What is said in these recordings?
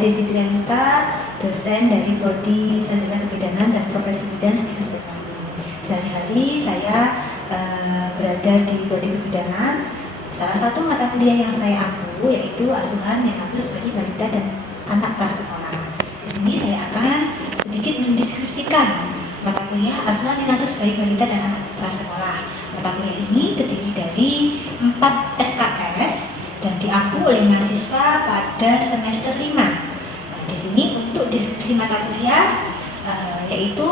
Desi Trianita, dosen dari Prodi Sarjana Kebidanan dan Profesi Bidan Stikes Banyuwangi. Sehari-hari saya berada di Prodi Kebidanan. Salah satu mata kuliah yang saya ampu yaitu asuhan neonatus bagi balita dan anak prasekolah. Di sini saya akan sedikit mendeskripsikan mata kuliah asuhan neonatus bagi balita dan anak prasekolah. Mata kuliah ini terdiri dari 4 SKS dan diampu oleh mahasiswa pada semester 5. Di sini untuk deskripsi mata kuliah yaitu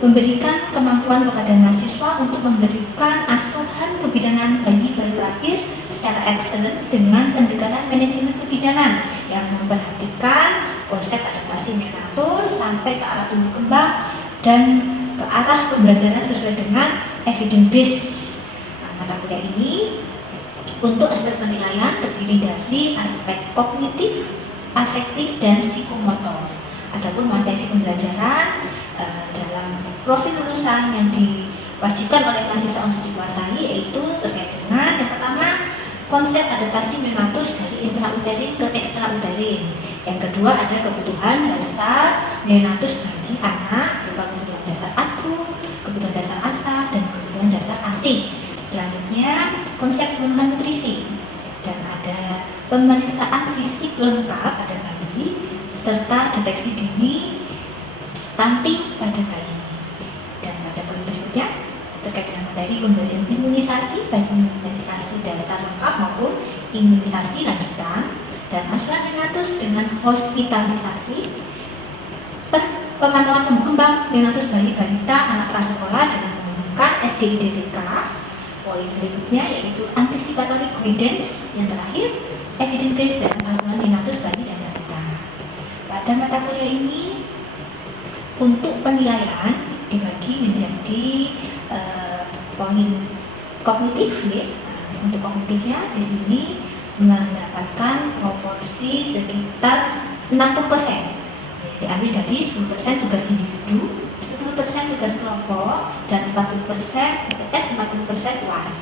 memberikan kemampuan kepada mahasiswa untuk memberikan asuhan kebidanan bayi baru lahir secara excellent dengan pendekatan manajemen kebidanan yang memperhatikan konsep adaptasi neonatus sampai ke arah tumbuh kembang dan ke arah pembelajaran sesuai dengan evidence based. Mata kuliah ini untuk aspek penilaian terdiri dari aspek kognitif, afektif, dan psikomotor. Adapun materi pembelajaran dalam profil lulusan yang diwajibkan oleh mahasiswa untuk dikuasai yaitu terkait dengan yang pertama konsep adaptasi neonatus dari intrauterin ke ekstrauterin. Yang kedua ada kebutuhan dasar neonatus bagi anak berupa kebutuhan dasar asuh, kebutuhan dasar ASA, dan kebutuhan dasar ASI. Selanjutnya konsep pemenuhan nutrisi dan ada pemeriksaan fisik lengkap pada bayi serta deteksi dini stunting pada bayi. Dan pada poin berikutnya terkait dengan materi pemberian imunisasi baik imunisasi dasar lengkap maupun imunisasi lanjutan dan asuhan neonatus dengan hospitalisasi, pemantauan tumbuh kembang neonatus bayi balita anak prasekolah dengan menggunakan SDIDTK. Poin berikutnya yaitu anticipatory guidance, yang terakhir evidence based dalam asuhan neonatus bayi dan balita. Pada mata kuliah ini untuk penilaian dibagi menjadi poin kognitif ya. Untuk kognitifnya di sini mendapatkan proporsi sekitar 60%. Diambil dari 10% tugas individu, 10% tugas kelompok, dan 40% UTS, 40% UAS.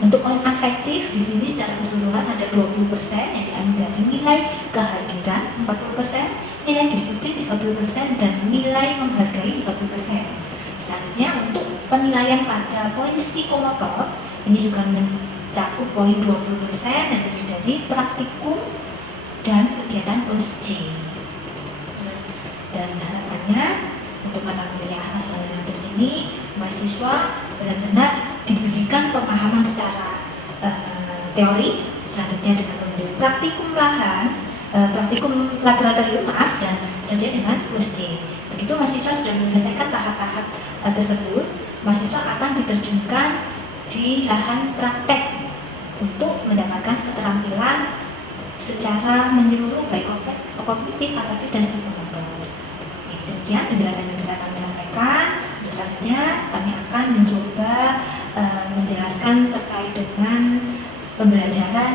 Untuk poin afektif di sini secara keseluruhan ada 20% yang diambil dari nilai kehadiran 40%, nilai disiplin 30%, dan nilai menghargai 30%. Selanjutnya untuk penilaian pada poin psikomotor ini juga mencakup poin 20% yang terdiri dari praktikum dan kegiatan OSCE. Dan harapannya untuk mata kuliah asuhan neonatus ini mahasiswa benar-benar diberikan pemahaman secara teori, selanjutnya dengan pemberian praktikum laboratorium dan selanjutnya dengan OSCE. Begitu mahasiswa sudah menyelesaikan tahap-tahap tersebut, mahasiswa akan diterjunkan di lahan praktek untuk mendapatkan keterampilan secara menyeluruh baik kognitif, afektif, dan psikomotor. Demikian penjelasan yang bisa kami sampaikan. Selanjutnya kami akan mencoba menjelaskan terkait dengan pembelajaran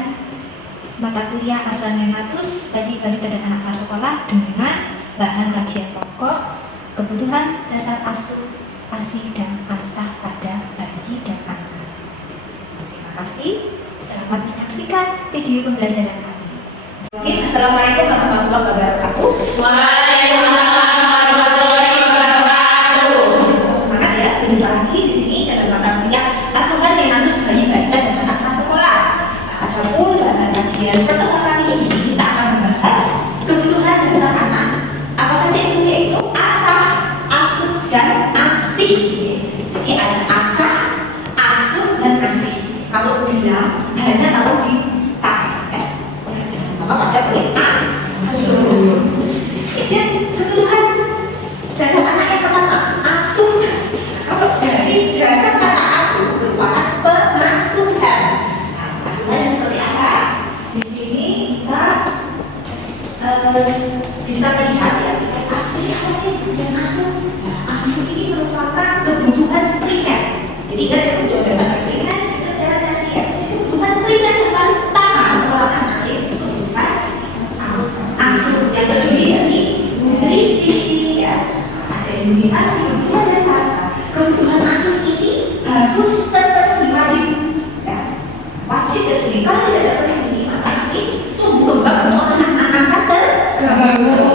mata kuliah asuhan neonatus bagi balita dan anak prasekolah dengan bahan kajian pokok, kebutuhan dasar asuh, ASI, dan ASA pada bayi dan anak. Terima kasih. Selamat menyaksikan video pembelajaran kami. Assalamualaikum warahmatullahi wabarakatuh. Waalaikumsalam warahmatullahi wabarakatuh. Semangat ya, berjumpa lagi di sini dalam mata kuliah asuhan neonatus bayi balita dan anak prasekolah. Adapun bahan kajian pertemuan kali ini kita akan membahas kebutuhan dasar anak. Apa saja itu? Yaitu ASA, ASUH, dan ASI. Jadi ada ASA, ASUH, dan ASI. Kalau bilang hanya kalau dipakai apa pada poin A, ASUH. Dan kebutuhan dasar anak yang pertama ASUH. Kalau dari dasar kata ASUH merupakan pengasuhan. Asuhannya seperti apa? Di sini kita bisa melihat ya, ASUH dan ASUH. ASUH ini merupakan kebutuhan primer. Jadi ingat ya, kebutuhan dasar primer, sekretariat tersier. Kebutuhan primer yang paling utama seorang anak yaitu kebutuhan ASUH yang terdiri dari nutrisi, ya, ada imunisasi, kebutuhan dasar. Kebutuhan ASUH ini harus terpenuhi, wajib, ya, wajib terpenuhi. Kalau tidak terpenuhi, maka nanti tumbuh kembang seorang anak akan terganggu.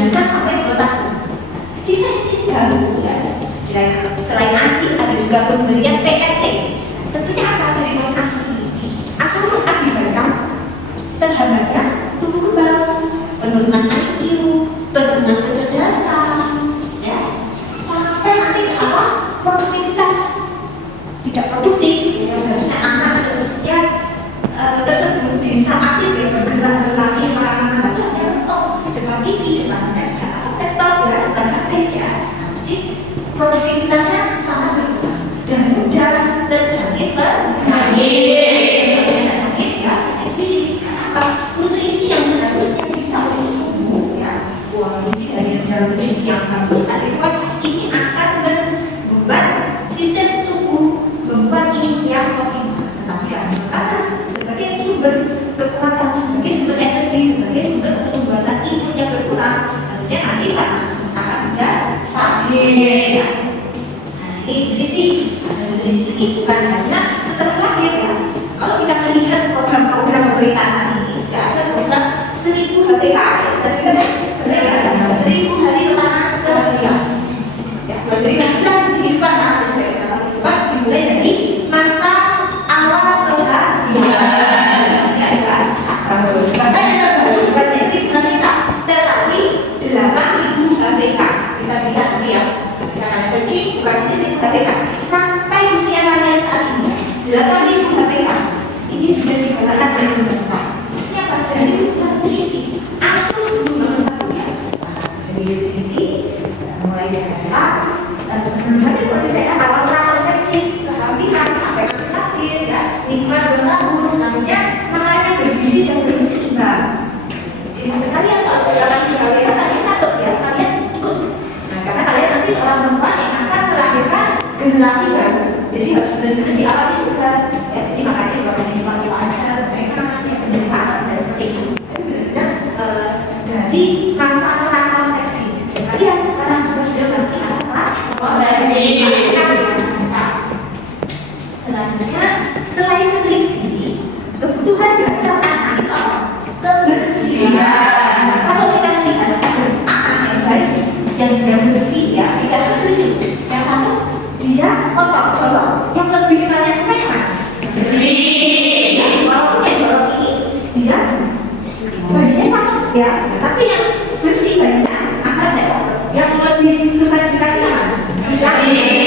dilanjutkan sampai 2 tahun. Jika ini baru ya, selain nasi ada juga pemberian PRT. Tentunya apa dari poin ASI ini akan mengakibatkan terhambatnya tumbuh kembang, penurunan IQ, penurunan kecerdasan, ya, sampai nanti ke arah produktivitas tidak produktif. Ya, seharusnya anak seharusnya tersebut bisa aktif ya, bergerak berlari kemana-mana lagi hanya laptop depan TV, depan laptop ya, depan HP ya. Jadi produktivitasnya sangat berkurang dan mudah terjangkit penyakit sakit ya, sakit. Nutrisi yang seharusnya bisa untuk tubuh ya, nutrisi dari dalam nutrisi yang bagus adekuat ini akan membuat sistem tubuh membuat imun yang optimal. Tetapi karena sebagai sumber kekuatan, sebagai sumber energi, sebagai sumber pertumbuhan imun yang berkurang, tentunya nanti akan ada sakit. Nah, ini nutrisi ini bukan hanya setelah lahir ya. Kalau kita melihat program-program pemerintah saat ini sudah ada program 1000 HPK ya. Tadi kan sebenarnya 1000 hari pertama kehamilan. Ya, mulai dari kehamilan kehidupan dimulai dari masa awal kehamilan. Bahkan yang terbaru bukan 1000 HPK, tetapi 8000 HPK. Bisa dilihat ini ya. Bisa kalian pergi bukan 1000 HPK. Sampai usia kalian saat ini 8000 HPK. Ini sudah dikatakan oleh pemerintah. Ini apa? Dari nutrisi. Asuh dulu nomor 1 ya. Dari nutrisi mulai dari sebelum hari saya awal kontrasepsi, kehamilan sampai nanti lahir ya, lingkungan 2 tahun selanjutnya makanan yang bergizi dan berseimbang. Jadi sampai kalian kalau dalam kalian takut ya, kalian ikut. Nah, karena kalian nanti seorang perempuan yang akan melahirkan generasi baru. Jadi harus benar-benar diawasi juga. Ya, jadi makanya bukan hanya sifat-sifat aja, mereka nanti yang sederhana dan seperti itu. Benar-benar dari masa kontrasepsi. Kalian sekarang juga sudah pasti masa kontrasepsi. Selanjutnya, selain nutrisi, kebutuhan dasar anak itu apa? Kebersihan. Kalau kita melihat anak yang baik, yang sudah bersih ya, tidak harus lucu. Yang satu dia kotor, jorok. Yang lebih kalian suka yang mana? Bersih. Ya, walaupun yang jorok ini dia bayinya cakep ya, tapi yang bersih bayinya akan ada yang lebih suka yang mana? Bersih.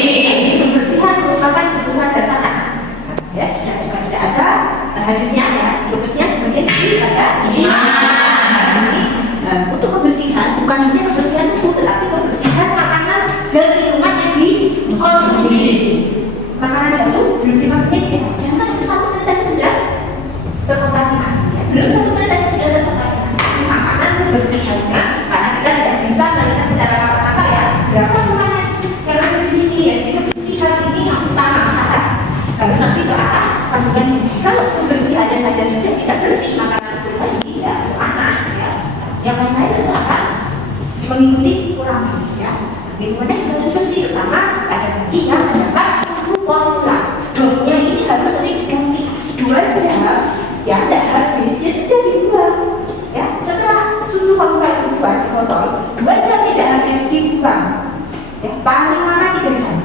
Kebersihan merupakan kebutuhan dasar anak. Ya, sudah ada hadisnya ya, kebersihan sebagai ada ini. Untuk kebersihan bukan hanya kebersihan tubuh, tetapi kebersihan makanan dan minuman yang dikonsumsi. Makanan jatuh belum 5 menit ya, jangan 1 menit saja sudah terkontaminasi ya. Belum 1 menit saja sudah terkontaminasi. Makanan kebersihannya, karena kita tidak bisa melihat secara kata-kata ya berapa makanan yang ada di sini ya. Jadi kebersihan ini yang utama syarat. Kalau nanti ke arah kandungan gizi, kalau kebersihannya saja sudah tidak bersih, makanan itu lagi ya untuk anak ya. Yang lain-lain itu akan mengikuti kurang baik ya. Minumannya juga harus bersih, terutama pada bagi yang mendapat susu formula. Dosnya ini harus sering diganti 2 jam ya, tidak habisnya sudah dibuang ya. Setelah susu formula itu dibuang di botol, 2 jam tidak habis dibuang ya, paling lama 3 jam.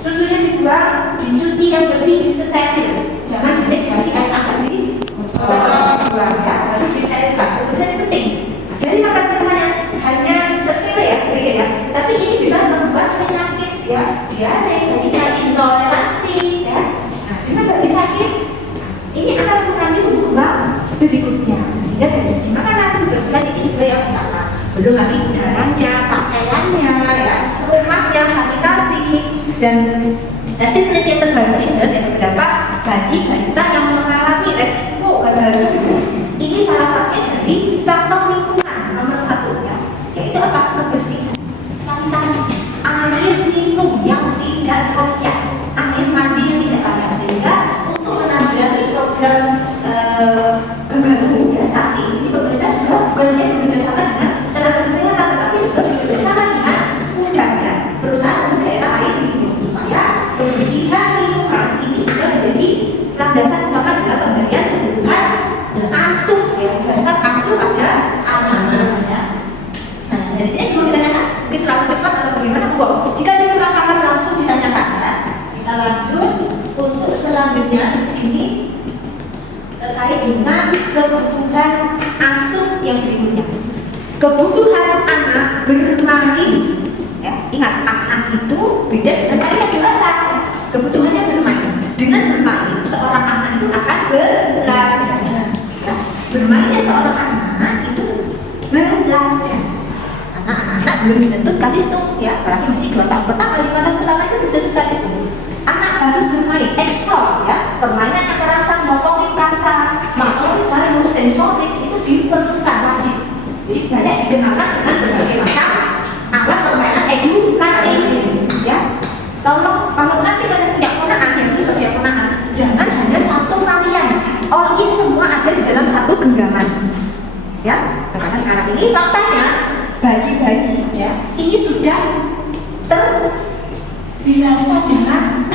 Susunya dibuang, dicuci yang bersih, disteril. Jangan dikasih air hangat di buang ya, harus disterilkan. Kebersihan penting. Dari makan minuman yang hanya sepele ya, tapi ini bisa membuat penyakit ya, diare, ketika intoleransi ya. Nah, dengan bagi sakit, ini akan mengurangi tumbuh berikutnya. Sehingga dari segi makanan kebersihan ini juga yang utama. Belum lagi udaranya, pakaiannya ya, rumahnya, sanitasi. Dan nanti penelitian terbaru riset yang beberapa bagi balita yang mengalami resiko gagal tumbuh, ini salah satunya dari faktor lingkungan nomor 1 ya, yaitu apa? Kebersihan, sanitasi, air minum yang tidak layak, air mandi yang tidak layak. Sehingga untuk menanggulangi program gagal tumbuh ya saat ini pemerintah juga bukan hanya bekerjasama dengan tenaga kesehatan, tetapi juga bekerjasama dengan udahnya perusahaan umum daerah air minum supaya kebersihan lingkungan ini sudah menjadi landasan utama dalam pemberian kebutuhan kebutuhan anak bermain, ya ingat anak itu beda dengan kalian dewasa. Kebutuhannya bermain. Dengan bermain seorang anak itu akan belajar. Ya. Bermainnya seorang anak itu belajar. Anak-anak belum tentu kalistung, ya apalagi masih 2 tahun pertama, 5 tahun pertama aja belum tentu kalistung. Anak harus bermain, eksplor, ya permainan yang kekerasan, motorik kasar, motorik halus, sensorik itu diperlukan wajib. Jadi banyak dikenalkan dengan berbagai macam alat permainan edukatif, ya. Kalau nanti kalian punya ponakan, yang itu setiap ponakan, jangan hanya satu kalian, all in semua ada di dalam satu genggaman, ya. Karena sekarang ini faktanya bayi-bayi, ya, ini sudah terbiasa dengan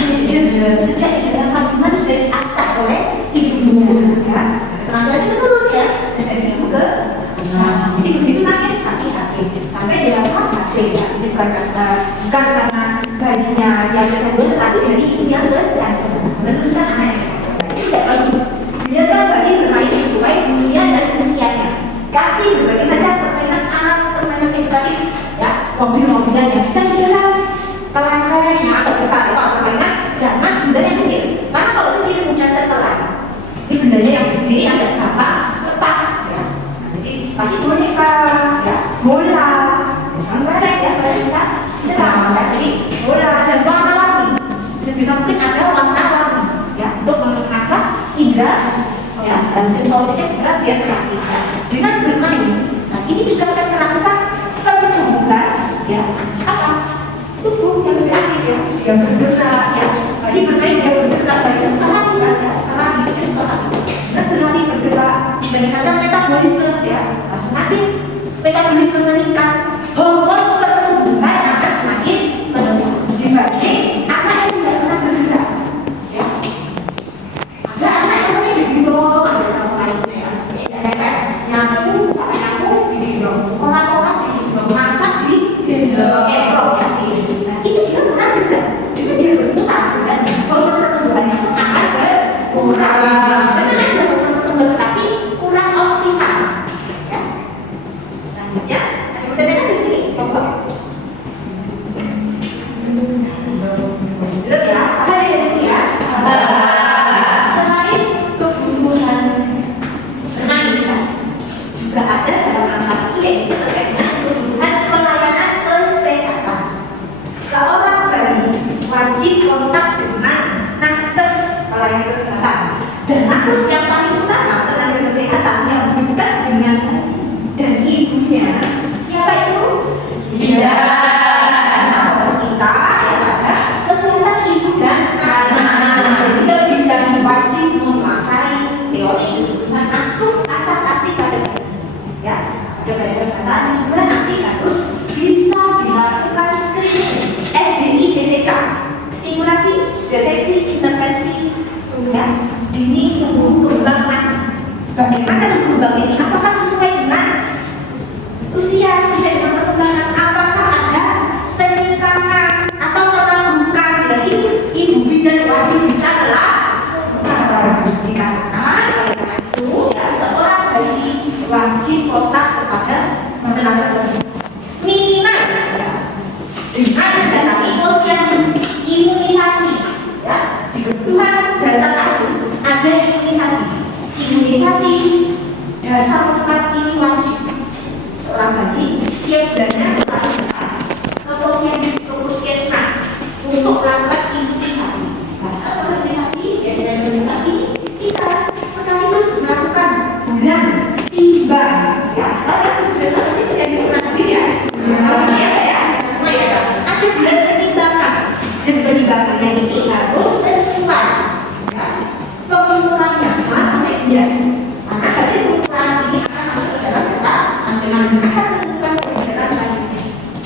sejak di dalam kandungan sudah diasah oleh ibunya, ya. Penampilannya menurun, ya, dari ibu ke jadi begitu nangis hati-hati sampai dewasa hati, ya. Ini bukan karena bayinya yang tersebut, tapi dari ibunya belajar menentukan anaknya. Tidak bagus. Biarkan bayi bermain sesuai dunia dan usianya. Kasih berbagai macam permainan anak, permainan edukatif, ya, mobil-mobilan yang bisa digerak, kelereng atau besar, itu permainan. Jangan benda yang kecil, karena kalau kecil mudah tertelan. Ini bendanya yang gede ada bapak lepas, ya. Jadi pasti boneka, ya, bola, kelereng, ya, kelereng bisa digerak, ya. Jadi bola dan warna-warni, sebisa mungkin ada warna-warni, ya, untuk mengasah indera, ya, dan sensorisnya juga biar kreatif, ya. Dengan bermain, nah ini juga akan terasa pertumbuhan, ya, apa? Tubuh yang kreatif, ya, yang bergerak, ya. Bayi bermain dia bergerak, bayi itu setelah ya, setelah dengan berlari bergerak, meningkatkan metabolisme, ya. Nah, semakin metabolisme meningkat, hormon pertumbuhan akan semakin meningkat dibanding anak yang tidak pernah bergerak, ya. Ada anak yang sering digendong aja sama ayahnya, ya. Nyambung sama nyambung digendong, orang-orang digendong, masak digendong, keprok, ya. Nah, itu dia pernah bergerak, itu dia bergerak, dan hormon pertumbuhannya pun akan berkurang. Memang ada hormon pertumbuhan, tapi kurang optimal, ya. Selanjutnya, ada di sini, coba. Belum, ya, apa ada di sini, ya? Selain kebutuhan bermain, juga ada dalam angka itu, yaitu terkait dengan kebutuhan pelayanan kesehatan. Seorang bayi wajib kontak dengan nakes pelayanan kesehatan, dan nakes yang paling utama tenaga kesehatan yang bukan dengan dan ibunya. Siapa itu? Nah, kita yang ada kesehatan ibu dan anak. Sehingga bidan wajib menguasai teori kebutuhan asuh asal kasih pada bayi, ya. Pada bayi kesehatan juga nanti harus bisa dilakukan screening SDI GTK, stimulasi, deteksi, intervensi, ya, dini tumbuh kembang anak. Bagaimana tumbuh kembang ini? Apakah sesuai dengan usia, sesuai dengan perkembangan? Apakah ada penyimpangan atau keterbukaan dari ibu bidan wajib bisa melakukan? Dikarenakan oleh karena itu, ya, seorang bayi wajib kontak kepada tenaga kesehatan minimal, ya, dengan mendatangi posyandu, imunisasi, ya. Di kebutuhan dasar asuh ada imunisasi dasar lengkap ini wajib. Seorang bayi setiap bulannya harus ke posyandu, ke puskesmas untuk melakukan imunisasi. Nah, setelah imunisasi, ya, dan imunisasi kita sekaligus melakukan bulan timbang, ya. Lalu bulan ini bisa diulangi, ya. Maksudnya, ya, semua, ya, ada bulan penimbangan, dan penimbangannya ini harus sesuai, ya, pengumpulannya jelas sampai bias. Karena hasil pengumpulan ini akan masuk ke dalam data nasional dan akan menentukan kebijakan selanjutnya.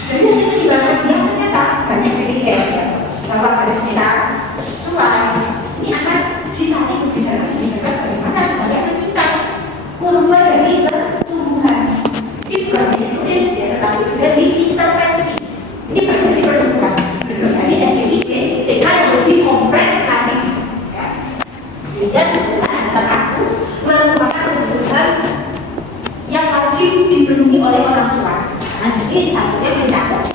Jadi hasil penimbangan dia ternyata banyak BDS, ya, bahwa garis merah sesuai. Ini akan ditarik kebijakan bagaimana supaya meningkat kurva dari pertumbuhan. Ini bukan ditulis, ya, tetapi sudah diintervensi. Ini bagian dari pertumbuhan. Dari SDI GTK yang lebih kompleks tadi, ya. Sehingga kebutuhan dasar asuh merupakan kebutuhan yang wajib dipenuhi oleh orang tua. Jadi seharusnya mencakup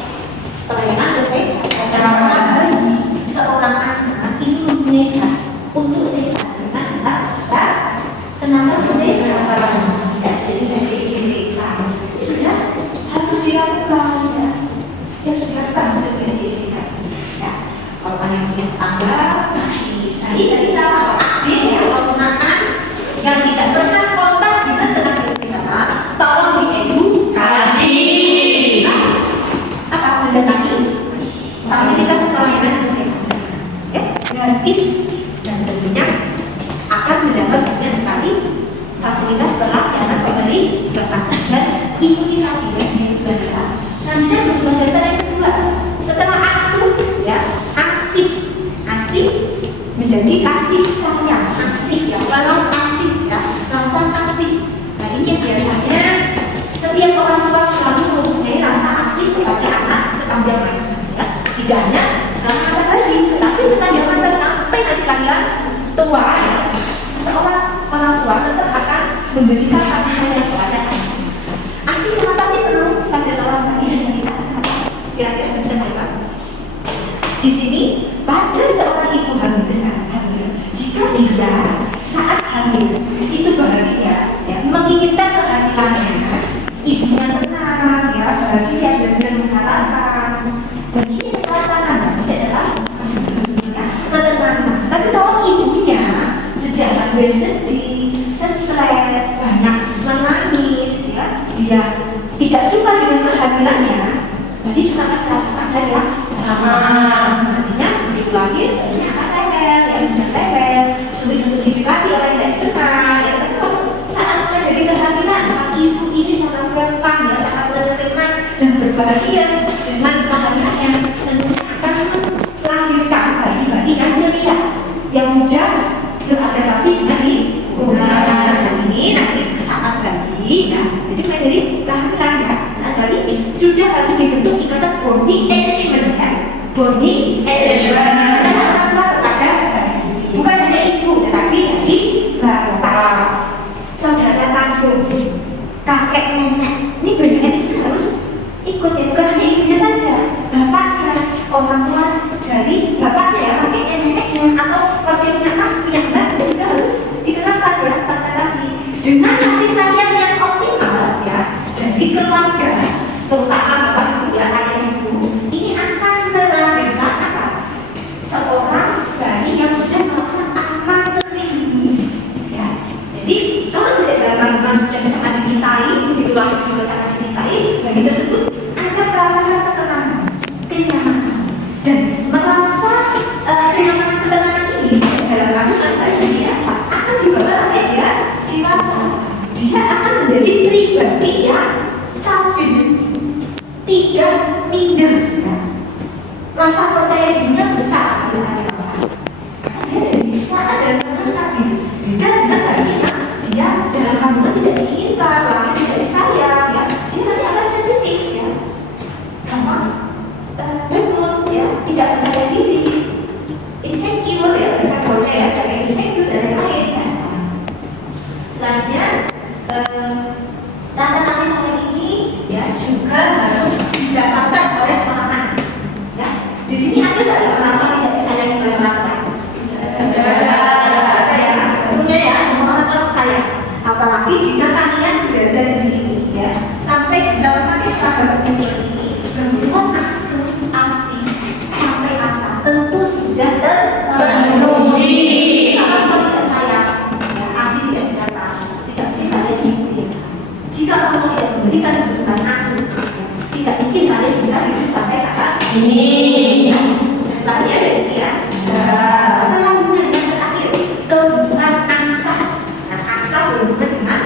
pelayanan kesehatan seorang bayi, seorang anak ini mempunyai hak untuk sehat dengan tenaga kesehatan. Jadi dari GBK sudah harus dilakukan ya, harus dilakukan sebagai GBK. Ya, kalau yang punya tangga, dari kita atau adik atau anak yang tidak pernah kontak dengan tenaga kesehatan, tolong diedukasi. Apa mendatangi fasilitas pelayanan kesehatan, ya, gratis dan tentunya akan mendapat banyak sekali fasilitas pelayanan pemberi pertanian dan imunisasi yang bisa. Selanjutnya berubah dasar yang kedua, setelah asuh, ya, asih menjadi kasih sayang, asih ya, balas asih ya, rasa kasih. Nah ini yang biasanya setiap orang tua selalu mempunyai rasa asih kepada anak sepanjang masa, ya. Tidak hanya selama masa bayi, tapi sepanjang masa sampai nanti kalian tua, ya. Seorang orang tua tetap akan memberikan kasih sayang kepada anak. Asih kenapa sih perlu pada seorang bayi dan kita? Kira-kira bisa Pak? Di sini pada seorang ibu hamil, jika dia saat hamil itu bahagia, ya, menginginkan kehamilannya, ibunya tenang, ya, bahagia dan mengharapkan, dan ini merasakan adalah ketenangan. Tapi kalau ibunya sejak hamil sedih, stres, banyak menangis, ya, dia tidak suka dengan kehamilannya, jadi suka merasakan hal yang sama. Nantinya begitu lahir, akan rewel, ya, sudah rewel, sulit untuk didekati oleh yang tidak dikenal, ya. Tapi kalau saat mulai dari kehamilan, ibu ini sangat gampang, ya, sangat menerima dan berbahagia dengan kehamilannya, tentunya akan melahirkan bayi-bayi yang ceria, yang mudah beradaptasi dengan lingkungan. Ini nanti saat gaji, ya. Jadi mulai dari kehamilan, ya, saat gaji sudah harus dibentuk ikatan body attachment, ya. Body attachment kepada bayi, bukan hanya ibu, tetapi dari bapak, saudara kandung, kakek nenek. Ini body attachment harus ikut, ya, bukan hanya ibunya saja, bapaknya, orang tua dari bapaknya, ya, kakek neneknya, atau keluarga mas punya mbak juga harus dikenalkan, ya, rasa kasih dengan kasih sayang yang optimal, ya, dari keluarga, terutama bapak ibu, ya, ayah ibu. Ini akan melahirkan apa? Seorang bayi yang sudah merasa aman terlindungi, ya. Jadi kalau sudah dalam kandungan sudah sangat dicintai, begitu lahir juga sangat dicintai, bagi tersebut akan merasakan ketenangan, kenyamanan, dan merasa kenyamanan ketenangan ini dalam kandungan bayi, ya, akan dibawa sampai dia dewasa. Dia akan menjadi pribadi yang stabil, tidak minder, ya. Rasa percaya dirinya besar, dia saat dalam kandungan stabil, beda dengan bayi yang dia dalam kandungan tidak diinginkan, tapi tidak disayang, ya. Dia nanti akan sensitif, ya, gampang berikut, ya, tidak percaya diri, insecure, ya, bisa boleh, ya, dari insecure dan lain-lain, ya. Selanjutnya rasa kasih sayang ini, ya, juga harus didapatkan oleh seorang anak, ya. Di sini ada nggak yang merasa tidak disayangi oleh orang tua? Ada, ya, tentunya, ya, semua orang tua sayang. Apalagi jika kalian sudah ada di sini, ya, sampai bisa memakai seragam tidur ini, bentuk asing sampai asa tentu sudah terpenuhi. Kalau kau tidak sayang, ya, asing tidak didapat, tidak mungkin kalian hidup. Jika kamu tidak memberikan kebutuhan asuh, ya, tidak mungkin kalian bisa hidup sampai saat ini, ya. Tadi ada istilah. Selanjutnya yang terakhir, kebutuhan asah. Nah, asah berhubungan dengan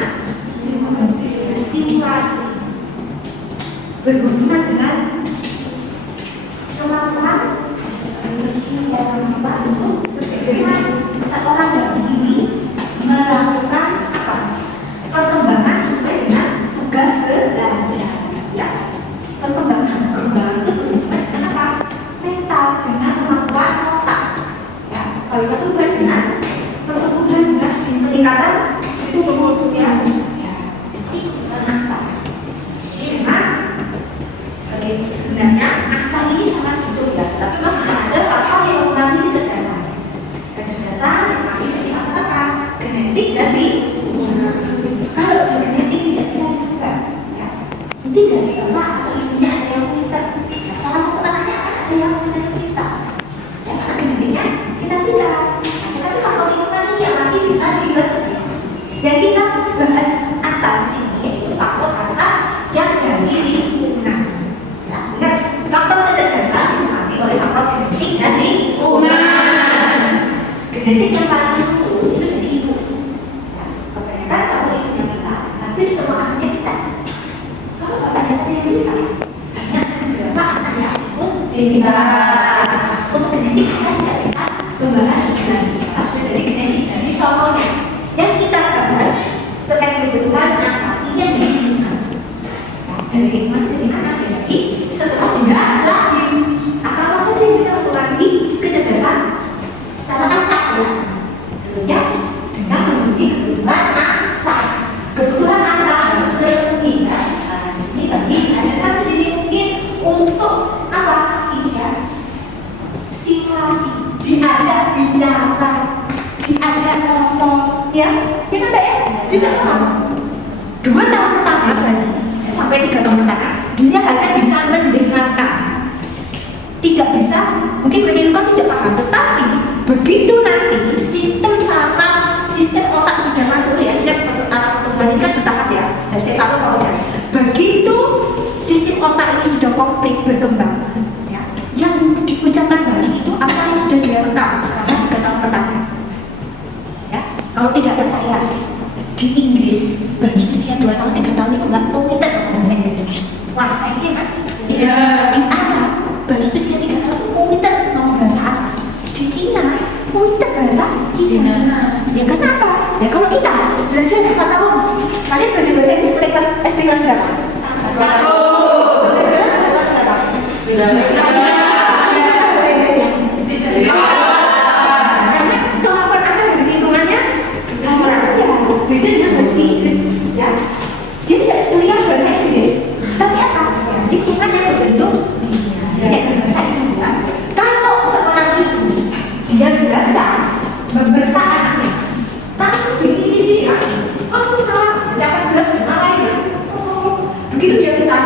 stimulasi, berhubungan dengan kemampuan bagaimana seorang bayi ini melakukan apa? Perkembangan sesuai dengan tugas belajar, ya. Perkembangan itu berhubungan dengan apa? Mental, dengan kemampuan otak, ya. Kalau pertumbuhan dengan peningkatan tubuh, ya, ya. Ini asal. Jadi memang atau ibunya ada yang pintar. Nah, salah satu anaknya akan ada yang pintar. Ya, karena genetiknya kita pintar. Nah, tapi faktor lingkungan ini yang masih bisa dibentuk. Yang kita bahas asal sini yaitu faktor asal yang dari lingkungan. Ya, ingat faktor kecerdasan dipengaruhi oleh faktor genetik dan lingkungan. Genetik yang paling dulu itu dari ibu. Ya, kebanyakan kalau ibunya pintar, hampir semua anaknya pintar. Kalau bapaknya saja yang pintar, hanya beberapa anak yang ikut pintar. Untuk genetik kita tidak bisa membahas dari genetik dari soalnya. Yang kita bahas terkait kebutuhan asalinya dari lingkungan. Dari lingkungan dari mana? Dari setelah dia lahir. Apa saja yang bisa mempengaruhi kecerdasan secara asal ya? Tentunya dengan memenuhi kebutuhan asal. Kebutuhan asal harus terpenuhi ya. Nah, ini bagi ajarkan sendiri mungkin untuk apa? Ini ya. Stimulasi, diajak bicara, diajak ngomong, ya kan Mbak ya? Bisa ngomong. 2 tahun pertama saja, sampai 3 tahun pertama, dia hanya bisa mendengarkan, tidak bisa, mungkin menirukan tidak paham, tetapi begitu nanti sistem saraf, sistem otak sudah matur ya, ingat arah pertumbuhan ini kan bertahap ya, dan saya taruh kalau ya, begitu sistem otak ini sudah komplit berkembang, ya, yang diucapkan tadi itu apa yang sudah dia rekam selama 3 tahun pertama. Kalau tidak percaya, di Inggris bayi usia 2 tahun, 3 tahun itu nggak pintar bahasa Inggris. Wah, saya kan? Iya. Di Arab, bayi usia 3 tahun itu pintar ngomong bahasa Arab. Di Cina, pintar bahasa Cina. Ya kenapa? Ya kalau kita belajar 4 tahun, kalian belajar bahasa Inggris mulai kelas SD kelas berapa? 1. Beda dengan bahasa Inggris, ya. Dia tidak kuliah bahasa Inggris, tapi apa? Lingkungan yang berbentuk dia bahasa Inggris. Kalau seorang ibu dia biasa membentak anaknya, kamu begini ya, kamu salah, jangan gelas dimarahin ya. Begitu dia bisa,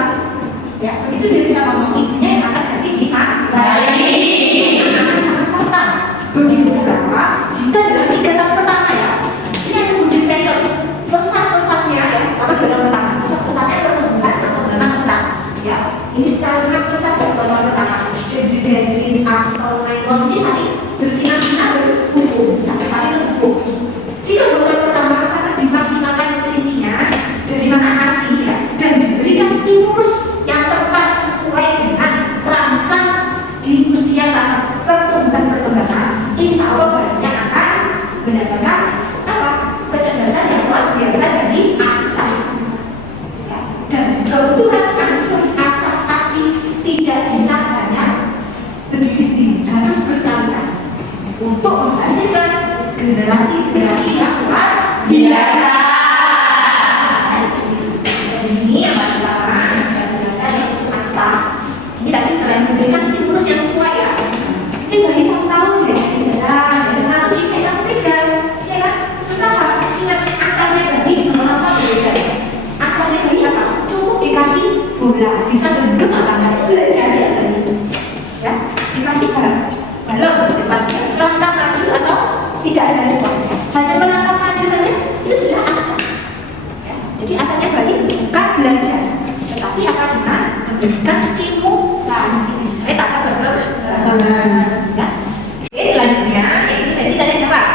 ya, begitu dia bisa ngomong, ibunya yang akan ganti gimana? Baik. Anak sangat penting. Begitu pula jika dalam 3 tahun pertama ya. Pesan-pesannya ya, apa dalam pertama? Pesan-pesannya perkembangan otak, ya. Ini sangat pesan perkembangan otak. Jadi dari asal neuron ini saling bersinar-sinar berhubung, saling terhubung. Jika bulan pertama sangat dimaksimalkan nutrisinya dari mana ASI ya, dan diberikan stimulus yang tepat sesuai dengan rasa di usia tahap perkembangan, insya Allah bayinya akan mendapatkan kecerdasan yang luar biasa dari asal, ya. Dan kebutuhan asal pasti tidak bisa hanya berdiri sendiri, harus berkaitan untuk menghasilkan generasi-generasi yang luar biasa. Dari sini yang paling pertama saya jelaskan yaitu asal. Ini tadi selain memberikan stimulus yang sesuai ya, ini bagi 1 tahun ya jalan, langsung kayak sepeda, ya kan? Ingat asalnya bayi dengan orang tua berbeda. Asalnya bayi apa? Cukup dikasih bola, bisa genggam apa enggak itu belajar ya bayi. Ya, dikasih balon di depan dia, melangkah maju atau tidak ada respon. Hanya melangkah maju saja itu sudah asal. Ya, jadi asalnya bayi bukan belajar, tetapi akan dengan memberikan stimulasi sesuai tahap perkembangan. Ya. Oke, selanjutnya yaitu sesi tanya jawab.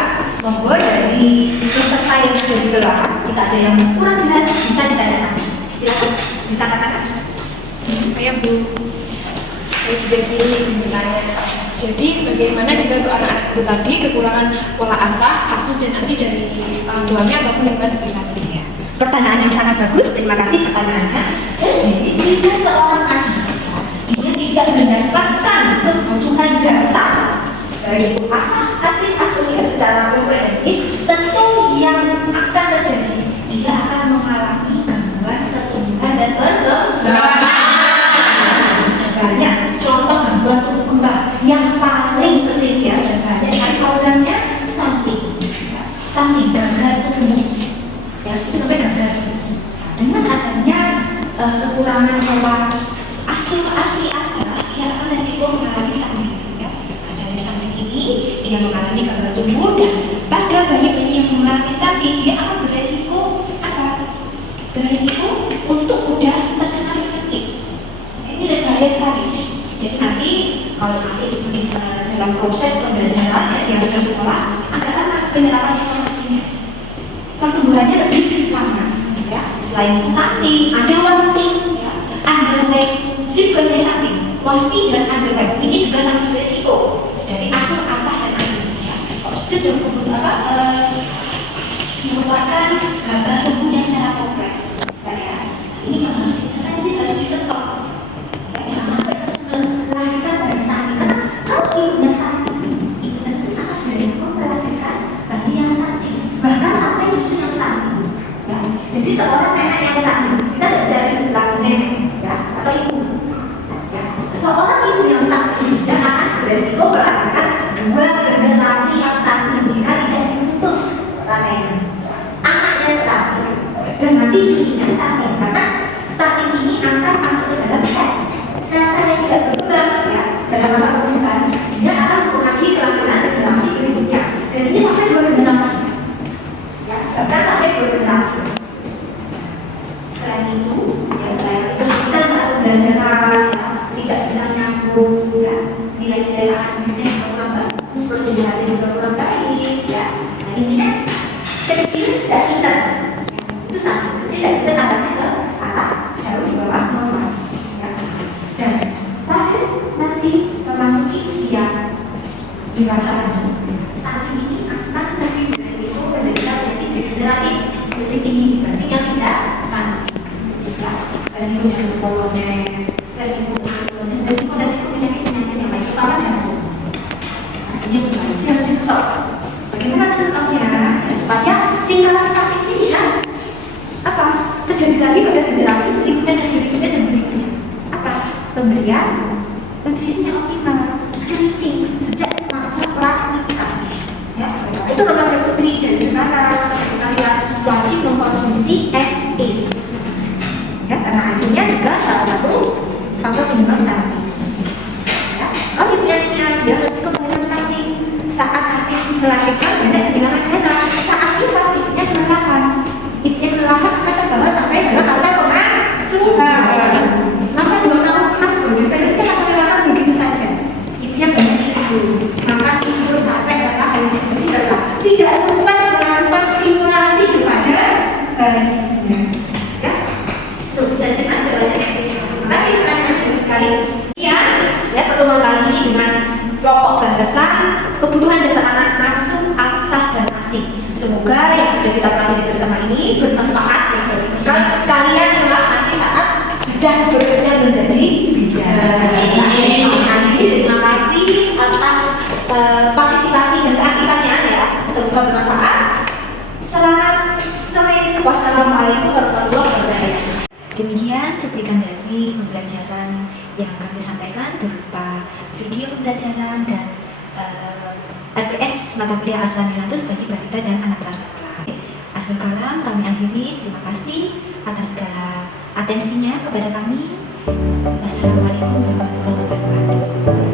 Monggo dari peserta yang sudah di kelas, jika ada yang kurang jelas bisa ditanyakan. Silakan, bisa katakan. Saya Bu, saya juga sini bertanya. Jadi bagaimana jika seorang anak itu tadi kekurangan pola asuh dan ASI dari orang tuanya ataupun lingkungan sekitarnya? Pertanyaan yang sangat bagus, terima kasih pertanyaannya. Jadi jika seorang anak dia tidak mendapatkan kebutuhan dasar dari ASI asuhnya secara komprehensif, tentu yang akan terjadi dia akan mengalami gangguan pertumbuhan dan perkembangan. Banyak contoh gangguan tumbuh kembang yang paling sering ya dan banyak kali problemnya stunting, gagal tumbuh, ya itu namanya gagal. Dengan adanya kekurangan pola asuh ASI asa, dia akan resiko mengalami stunting. Ya. Dari stunting ini dia mengalami gagal tumbuh, dan pada bayi-bayi yang mengalami stunting dia akan beresiko apa? Beresiko untuk mudah terkena penyakit. Ini berbahaya sekali. Jadi nanti kalau nanti dalam proses pembelajaran di asal sekolah ada apa? Penyerapan informasinya. Pertumbuhannya lebih lama. Ya. Selain stunting, ada wasting, ya, underweight. Jadi bukan hanya stunting, wasting dan underweight ini juga sangat beresiko dari asuh asah dan ASI. Ya. Itu sudah merupakan gagal tumbuhnya secara kompleks. Ya. Ini yang harus diintervensi, harus disentuh. Ya, jangan sampai melahirkan dari stunting. Karena kalau ibunya stunting, ibunya sendiri akan beresiko melahirkan bayi yang stunting, bahkan sampai cucu yang stunting. Ya. Jadi seorang nenek yang stunting, kita tidak cari lagi nenek, ya, atau ibu. Ya. Seorang ibu yang stunting yang akan beresiko melahirkan 2 generasi yang stunting jika tidak diputus rantainya. Anaknya stunting dan nanti cucunya stunting, karena stunting ini akan masuk ke dalam sel-sel yang tidak berkembang, ya, dalam masa pertumbuhan. Dia akan mempengaruhi kelahiran generasi berikutnya, dan ini sampai 2 generasi, ya, bahkan sampai 2 generasi. Selain itu, ya, selain itu kesulitan saat pembelajaran, ya, tidak bisa nyambung, ya, nilai-nilai akademisnya juga kurang bagus, pertumbuhannya juga kurang baik, ya. Nah, ini kan kecil tidak pintar, itu sama, kecil tidak pintar arahnya ke atas, jauh di bawah normal, ya. Dan pada nanti memasuki usia dewasa lanjut, stunting ini akan lebih beresiko menderita penyakit degeneratif lebih tinggi dibanding yang tidak stunting. Ya, resiko jantung koroner, resiko penyakit yang lain, terutama jantung. Nah, ini harus di-stop. Bagaimana men-stopnya? Supaya tingkatan stunting ini tidak apa? Terjadi lagi pada generasi berikutnya dan berikutnya dan berikutnya. Apa? Pemberian nutrisinya optimal, screening sejak masa pranikah. Ya, itu remaja putri dari sekarang sampai kalian wajib mengkonsumsi FA. Ya, karena akhirnya juga salah satu faktor penyebab stunting. Ya, kalau ibunya dia harus kemudian stunting saat nanti melahirkan, dia kehilangan dana. Saat nifas ibunya kelelahan, ibunya kelelahan akan terbawa sampai dalam masa pengasuhan. Masa 2 tahun emas berdepan itu akan kelelahan begitu saja. Ibunya banyak tidur, makan tidur sampai darah tidak sempat melakukan stimulasi kepada bayinya. Ya, tuh jadi masalahnya. Terima kasih sekali. Ya, pertemuan kali ini dengan pokok bahasan kebutuhan dasar anak asuh, asah dan ASI. Semoga yang sudah kita pelajari bersama ini bermanfaat ya bagi kalian kelak nanti saat sudah bekerja menjadi bidan. Terima kasih atas partisipasi dan keaktifannya ya. Semoga bermanfaat. Selamat sore. Wassalamualaikum warahmatullahi wabarakatuh. Demikian cuplikan dari pembelajaran yang kami sampaikan berupa video pembelajaran dan LPS mata kuliah Aslaninatus bagi balita dan anak prasekolah. Akhir kalam kami akhiri. Terima kasih atas segala atensinya kepada kami. Wassalamualaikum warahmatullahi wabarakatuh.